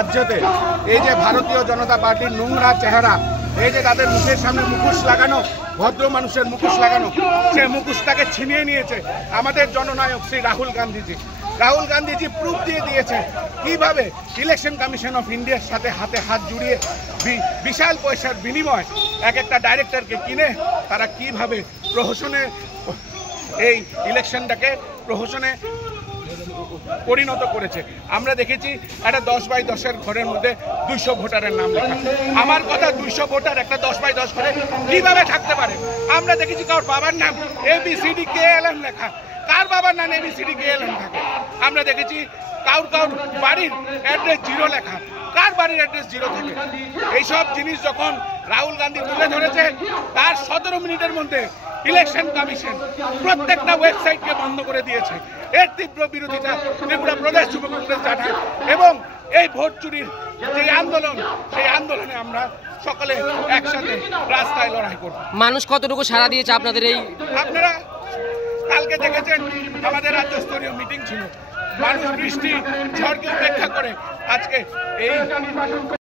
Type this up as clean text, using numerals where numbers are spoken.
রাজ্যতে এই যে ভারতীয় জনতা পার্টির নোংরা চেহারা, এই যে তাদের মুখের সামনে মুখোশ লাগানো, ভদ্র মানুষের মুখোশ লাগানো, সে মুখোশটাকে ছিনিয়ে নিয়েছে আমাদের জননায়ক শ্রী রাহুল গান্ধীজি। রাহুল গান্ধীজি প্রুফ দিয়ে দিয়েছে কিভাবে ইলেকশন কমিশন অফ ইন্ডিয়ার সাথে হাতে হাত জুড়িয়ে বিশাল পয়সার বিনিময় এক একটা ডাইরেক্টরকে কিনে তারা কিভাবে প্রহসনে এই ইলেকশনটাকে প্রহসনে পরিণত করেছে। আমরা দেখেছি একটা 10x10 ঘরের মধ্যে 200 ভোটারের নাম লেখা। আমার কথা 200 ভোটার একটা 10x10 ঘরে কিভাবে থাকতে পারে? আমরা দেখেছি কারোর বাবার নাম ABCDKLM লেখা, কার বাবার নাম ABCDKLM থাকে। আমরা দেখেছি কাউর বাড়ির অ্যাড্রেস 0 লেখা, কার বাড়ির অ্যাড্রেস 0 থাকে। এইসব জিনিস যখন রাহুল গান্ধী তুলে ধরেছে, তার 17 মিনিটের মধ্যে ইলেকশন কমিশন প্রত্যেকটা ওয়েবসাইটকে বন্ধ করে দিয়েছে। এর তীব্র বিরোধিতা ত্রিপুরা প্রদেশ যুব কংগ্রেস জানায় এবং এই ভোট চুরির যে আন্দোলন, সেই আন্দোলনে আমরা সকলে একসাথে রাস্তায় লড়াই করব। মানুষ কতটুকু সাড়া দিয়েছে আপনাদের এই? আপনারা কালকে দেখেছেন আমাদের রাজ্য স্তরীয় মিটিং ছিল, মানুষ বৃষ্টি ঝড়কে উপেক্ষা করে আজকে এই